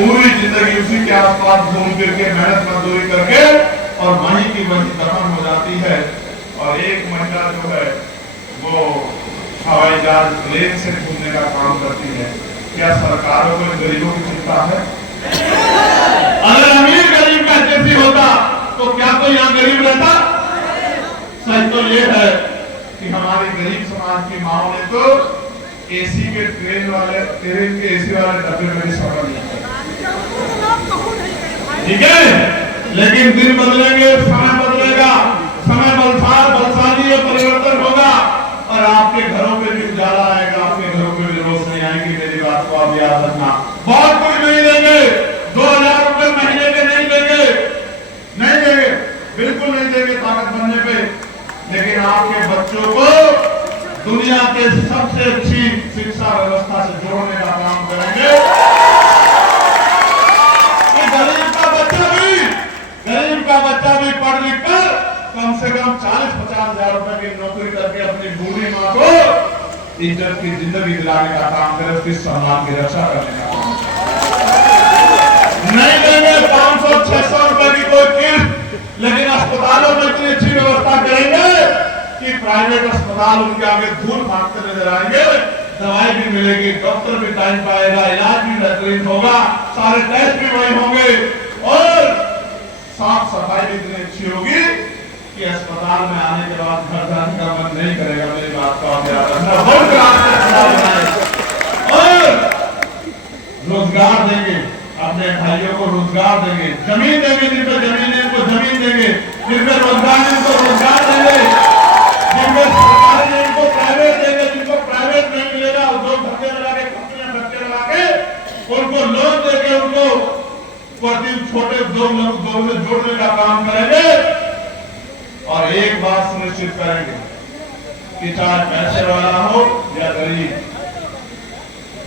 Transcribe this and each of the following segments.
पूरी जिंदगी उसी के आसपास घूम फिर के मेहनत मजदूरी करके और वहीं की वहीं दफन हो जाती है। और एक महिला जो है वो हवाई जहाज प्लेन से घूमने का काम करती है। क्या सरकारों को गरीबों की चिंता है? अगर अमीर गरीब का जैसी होता तो क्या कोई यहाँ गरीब रहता? सच तो ये है कि हमारे गरीब समाज की माओ ने तो एसी के ट्रेन के एसी वाले डब्बे में भी सफर नहीं किया। ठीक है, लेकिन दिन बदलेंगे, समय बदलेगा, समय बलशाली परिवर्तन होगा और आपके घरों पे भी उजाला आएगा, आपके घरों पे भी रोशनी आएगी। मेरी बात को आप याद रखना। बहुत कुछ नहीं देंगे, 2000 रुपए महीने के नहीं देंगे, बिल्कुल नहीं देंगे ताकत बनने पे, लेकिन आपके बच्चों को दुनिया के सबसे अच्छी शिक्षा व्यवस्था से जोड़ने का काम करेंगे। गरीब का बच्चा भी पढ़ लिख कर कम से कम 40-50 हजार रुपए की नौकरी करके अपनी बूढ़ी माँ को इज्जत की जिंदगी दिलाने का काम करे, उसकी सम्मान की रक्षा करने का काम नहीं देंगे 500-600 रुपए की कोई किस्त, लेकिन अस्पतालों में इतनी अच्छी व्यवस्था करेंगे कि प्राइवेट अस्पताल उनके आगे धूल भागते नजर आएंगे। दवाई भी मिलेगी, डॉक्टर भी टाइम पाएगा, इलाज भी बेहतरीन होगा, सारे टेस्ट भी वही होंगे और साफ सफाई भी इतनी अच्छी होगी कि अस्पताल में आने के बाद घर जाने का मन नहीं करेगा। मेरी बात को आप याद रखना। और रोजगार देंगे, अपने भाइयों को रोजगार देंगे, जमीन देंगे, जिनको जमीन है उनको जमीन देंगे, जिनको रोजगार है उनको रोजगार देंगे, जिनको सरकारी है उनको प्राइवेट देंगे, जिनको प्राइवेट नहीं मिलेगा उद्योग धंधे लगा के, कंपनियां धक्के लगा के उनको लोन देके उनको छोटे उद्योग में जोड़ने का काम करेंगे। और एक बात सुनिश्चित करेंगे कि चाहे पैसे वाला हो या गरीब,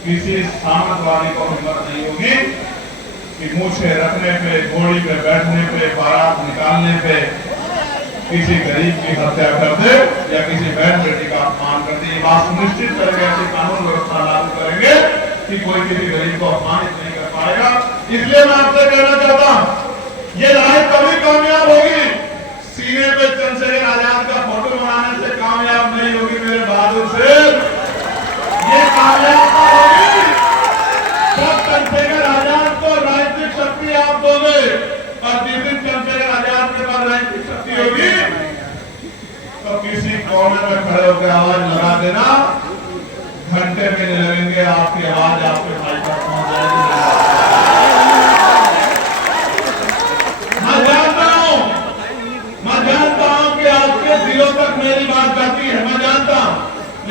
किसी सामंत वाली को हिम्मत नहीं होगी कि मूछे रखने पे, घोड़ी पे बैठने पे, बारात निकालने पे किसी गरीब की हत्या कर दे या किसी बहन बेटी का अपमान कर दे। ये बात सुनिश्चित करेंगे, ऐसी कानून व्यवस्था लागू करेंगे कि कोई किसी गरीब को अपमानित नहीं कर पाएगा। इसलिए मैं आपसे कहना चाहता हूं, ये लड़ाई कभी कामयाब होगी सीने पे चंद्रशेखर आजाद का फोटो बनाने से कामयाब नहीं होगी मेरे बहादुर से। ये कामयाब होगी जब चंद्रशेखर आजाद को राजनीतिक शक्ति आप दोगे, और जिस दिन चंद्रशेखर आजाद के पास राजनीतिक शक्ति होगी तो किसी कोने में खड़े होकर आवाज लगा देना, घंटे में नहीं लगेंगे, आपकी आवाज आपके भाई तक पहुंच जाएगी। मैं जानता हूं कि आपके दिलों तक मेरी बात जाती है, मैं जानता हूं,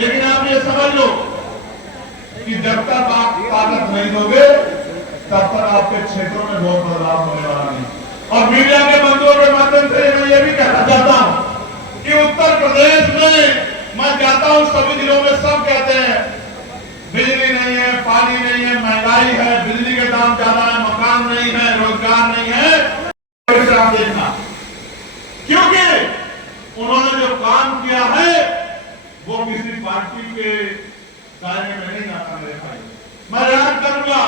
लेकिन आप ये समझ लो कि जब तक आप ताकत नहीं दोगे तब तक आपके क्षेत्रों में बहुत बदलाव होने वाला नहीं। और मीडिया के बंधुओं के माध्यम से मैं ये भी कहना चाहता हूं कि उत्तर प्रदेश में मैं जाता हूं, सभी जिलों में सब कहते हैं बिजली नहीं है, पानी नहीं है, महंगाई है, बिजली के दाम ज्यादा है, मकान नहीं है, रोजगार नहीं है। देखना, क्योंकि उन्होंने जो काम किया है वो किसी पार्टी के दायरे में नहीं आता। मेरे भाई, मैं याद करूंगा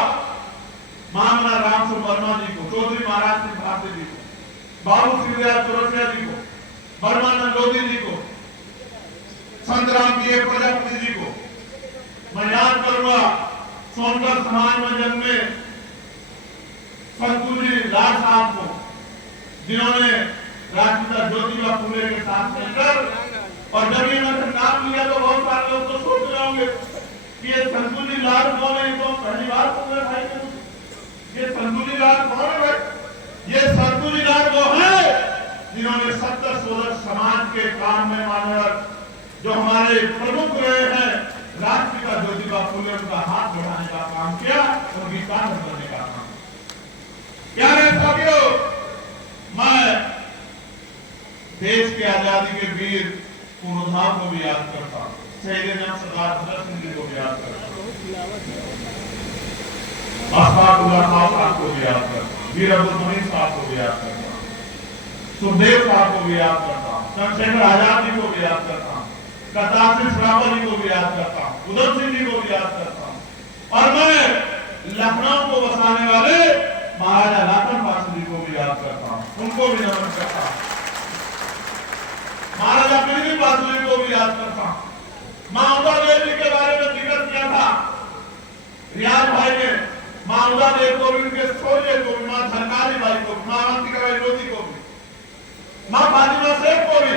महामना राम वर्मा जी को, चौधरी महाराज सिंह भारती जी को, बाबू सिंह चौरसिया जी को, बर्मानंद लोधी जी को, संतराम जी प्रजापति जी को। मैं याद करूंगा सोनकर समाज में जन्मे संतूरी लाल साहब को, जिन्होंने राष्ट्रपिता ज्योतिबा फुले के साथ मिलकर, और जब इन्होंने नाम लिया तो बहुत सारे लोग तो सोच रहे होंगे कि ये संतूरी लाल कौन है, तो पहली बार सुन रहे भाई, ये संतूरी लाल कौन है भाई? ये संतूरी लाल वो है जिन्होंने सत्य शोधक समाज के काम में मानवर जो हमारे प्रमुख रहे हैं, राष्ट्रपिता ज्योतिबा फुले, उनका हाथ बढ़ाने का काम किया, उनकी ताकत करने का काम। प्यारे साथियों, मैं देश के आजादी के वीर पुरोधा को भी याद करता हूं, शहीद जन सरदार भगत सिंह जी को भी याद करता हूं, अशफाकुल्लाह साहब को भी याद करता हूं, वीर अब्दुल मुनीम साहब को भी याद करता हूं, सुखदेव साहब को भी याद करता हूं, चंद्रशेखर आजाद जी को भी याद करता हूं, करतार सिंह सरावत जी को भी याद करता हूं, उधम सिंह जी को भी याद करता हूं। और मैं लखनऊ को बसाने वाले महाराजा लाखन पासवान जी को भी याद करता हूं, उनको भी नमन करता हूं। महाराजा पीली पासवान को भी याद करता हूं। मां उदा देवी के बारे में जिक्र किया था रियाज भाई ने, मां उदा देवी को भी, उनके सोनिया को भी, मां झरकारी बाई को, मां अवंतिका बाई ज्योति को भी, मां फातिमा शेख को भी,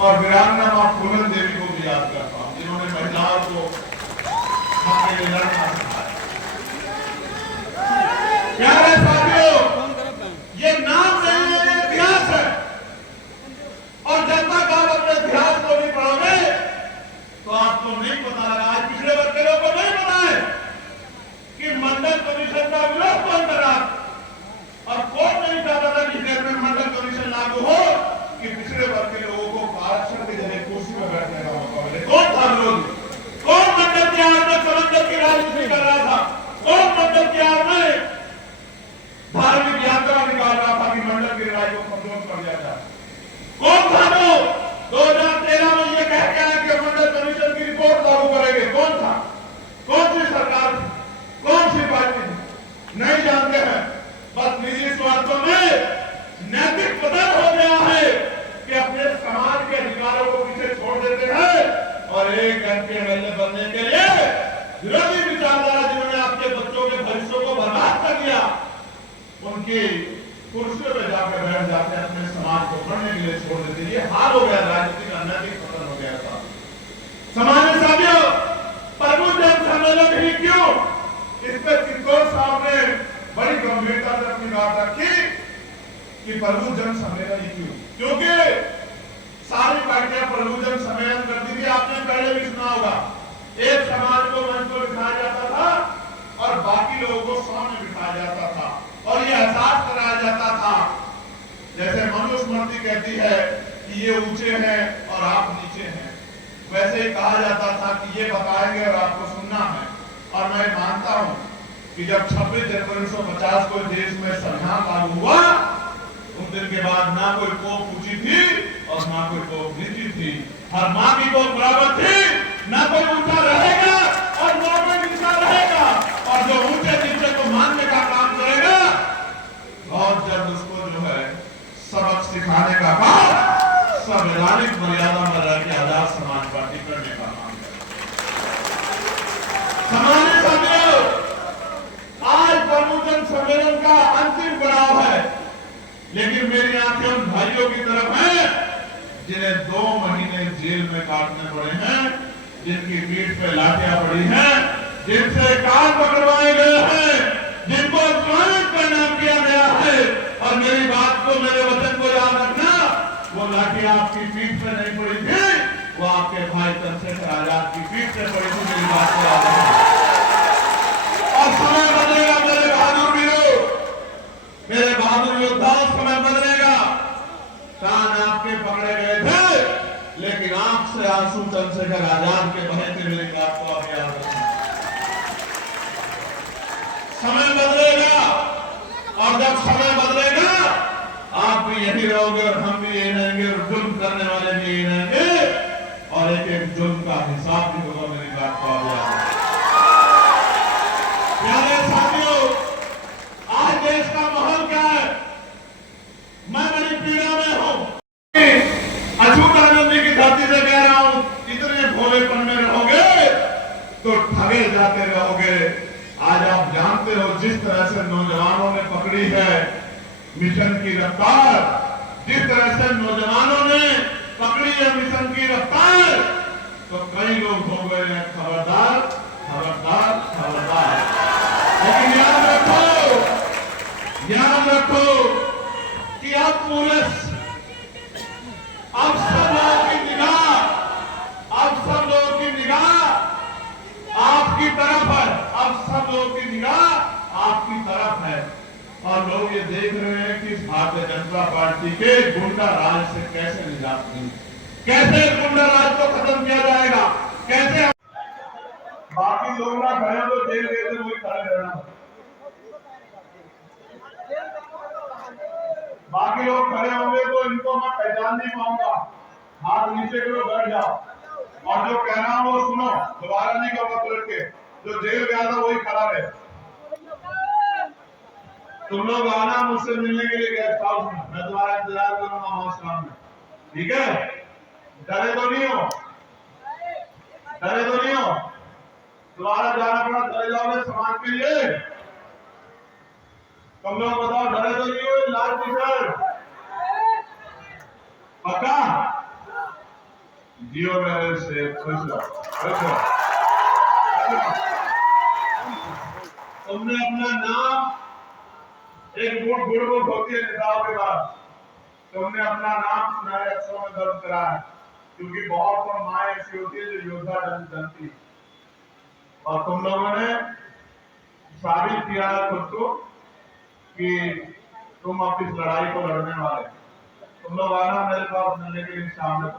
और वीरांगना मां पूनम देवी को भी याद करता हूं, जिन्होंने महिलाओं को अपने लिए लड़ना सिखाया। प्यारे साथियों, ये नाम नहीं है, ये इतिहास है, और जब तक आप अपने इतिहास को नहीं पढ़ोगे तो आपको नहीं पता लगा। आज पिछले वर्ग के लोगों को नहीं पता है कि मंडल कमीशन का विरोध कौन कर रहा, और कौन नहीं चाहता था कि देश में मंडल कमीशन लागू हो कि पिछड़े वर्ग के लोगों को आरक्षण के जरिए कुर्सी पर बैठने का मौका मिले। कौन था विरोधी? कौन मंडल की आड़ में समंदर की राजनीति कर रहा था? कौन मंडल की आड़ में धार्मिक यात्रा निकाल रहा था कि मंडल की लड़ाई को कमजोर कर दिया जाए? कौन था जो 2013 में ये कह के आया कि मंडल कमीशन की रिपोर्ट लागू करेंगे? कौन था? कौन सी सरकार थी? कौन सी पार्टी थी? नहीं जानते हैं। बस निजी स्वार्थों में नैतिक पतन हो गया है कि अपने समाज के अधिकारों को पीछे छोड़ देते हैं और एक एमपी एमएलए बनने के लिए विरोधी विचारधारा, जिन्होंने आपके बच्चों के भविष्य को बर्बाद कर दिया, उनकी कुर्सियों पर जाकर बैठ जाते हैं, अपने समाज को पढ़ने के लिए छोड़ देते हैं। ये हाल हो गया, राजनीति का नैतिक पतन हो गया था। समाज साथियों, प्रभु जन सम्मेलन ही क्यों, इस पर चित्तौड़ साहब ने बड़ी गंभीरता से अपनी बात रखी कि प्रभु जन सम्मेलन ही क्यों, क्योंकि सारी पार्टियां प्रभु जन सम्मेलन करती थी। आपने पहले भी सुना होगा, एक समाज को मंच पर बिठाया जाता था और बाकी लोगों को सामने बिठाया जाता था, और ये एहसास कराया जाता था, जैसे मनुस्मृति कहती है कि ये ऊंचे हैं और आप नीचे हैं, वैसे ही कहा जाता था कि ये बताएंगे और आपको सुनना है। और मैं मानता हूं कि जब 26 जनवरी 1950 को देश में संविधान लागू हुआ, उस दिन के बाद ना कोई कोप ऊंची थी और ना कोई कोप नीची थी। हर मां की कोप बराबर थी, ना कोई ऊंचा रहेगा और ना कोई नीचा रहेगा, और जो ऊंचे नीचे को मानने का काम करेगा और जब उसको जो है सबक सिखाने का काम संवैधानिक मर्यादा में रह के आजाद समाज पार्टी करने का काम है। सामान्य साथियों, आज प्रमुखन सम्मेलन का अंतिम पड़ाव है, लेकिन मेरी आंखें उन भाइयों की तरफ हैं जिन्हें 2 महीने जेल में काटने पड़े हैं, जिनकी पीठ पे लाठियां पड़ी हैं, जिनसे कान पकड़वाए गए हैं, जिनको अपमानित का नाम किया गया है। और मेरी बात को, मेरे वचन को याद रखना, वो लाठियां आपकी पीठ पे नहीं पड़ी थी, वो आपके भाई चंद्रशेखर आजाद की पीठ पे पड़ी थी। मेरी बात को याद रखना। और समय बदलेगा मेरे बहादुर वीरों, मेरे बहादुर योद्धाओं, समय बदलेगा। कान आपके पकड़े गए थे, लेकिन आंख से आंसू चंद्रशेखर आजाद के बहे थे। मेरी बात को आप याद रखना। समय बदलेगा, और जब समय बदलेगा आप भी यही रहोगे और हम भी यही रहेंगे, और जुल्म करने वाले भी यही रहेंगे, और एक एक जुल्म का हिसाब भी होगा। मेरी बात को आप याद रखना। प्यारे साथियों, आज देश का माहौल क्या है, मैं बड़ी पीड़ा में हूं। अछूतानंद जी की धरती से कह रहा हूं, इतने भोलेपन में रहोगे तो ठगे जाते रहोगे। आज आप जानते हो जिस तरह से नौजवानों ने पकड़ी है मिशन की रफ्तार, जिस तरह से नौजवानों ने पकड़ी है मिशन की रफ्तार, तो कई लोग हो गए हैं खबरदार, खबरदार, खबरदार। लेकिन याद रखो कि अब पुलिस, अब सब लोगों की निगाह, अब सब लोगों की निगाह आपकी तरफ है। अब सब लोगों की निगाह आपकी तरफ है, और लोग ये देख रहे हैं कि भारतीय जनता पार्टी के गुंडा राज से कैसे निजात मिली, कैसे गुंडा राज को खत्म किया जाएगा, कैसे। बाकी लोग ना खड़े तो जेल गए थे, वही खड़े रहना। बाकी लोग खड़े होंगे तो इनको मैं पहचान नहीं पाऊंगा। हाथ नीचे करो, बैठ जाओ। और जो कह रहा हूं वो सुनो, दोबारा नहीं कहूंगा पलट के। जो जेल गया था वही खड़ा रहे। तुम लोग आना मुझसे मिलने के लिए गेस्ट हाउस में, मैं तुम्हारा इंतजार करूंगा वहां शाम में, ठीक है? डरे तो नहीं हो? डरे तो नहीं हो? तुम्हारा जाना पड़ा चले जाओगे समाज के लिए? तुम लोग बताओ, डरे तो नहीं हो? लाल टी शर्ट पक्का? जियो मेरे से खुश रहो। तुमने अपना नाम एक गुड़ गुड़ को होती है नेताओं के बाद, तुमने अपना नाम सुनहरे अक्षरों में दर्ज करा है, क्योंकि बहुत कम माए ऐसी होती है जो योद्धा जनती, और तुम लोगों ने साबित किया है खुद को कि तुम अब इस लड़ाई को लड़ने वाले। तुम लोग आना मेरे पास मिलने के लिए शाम में।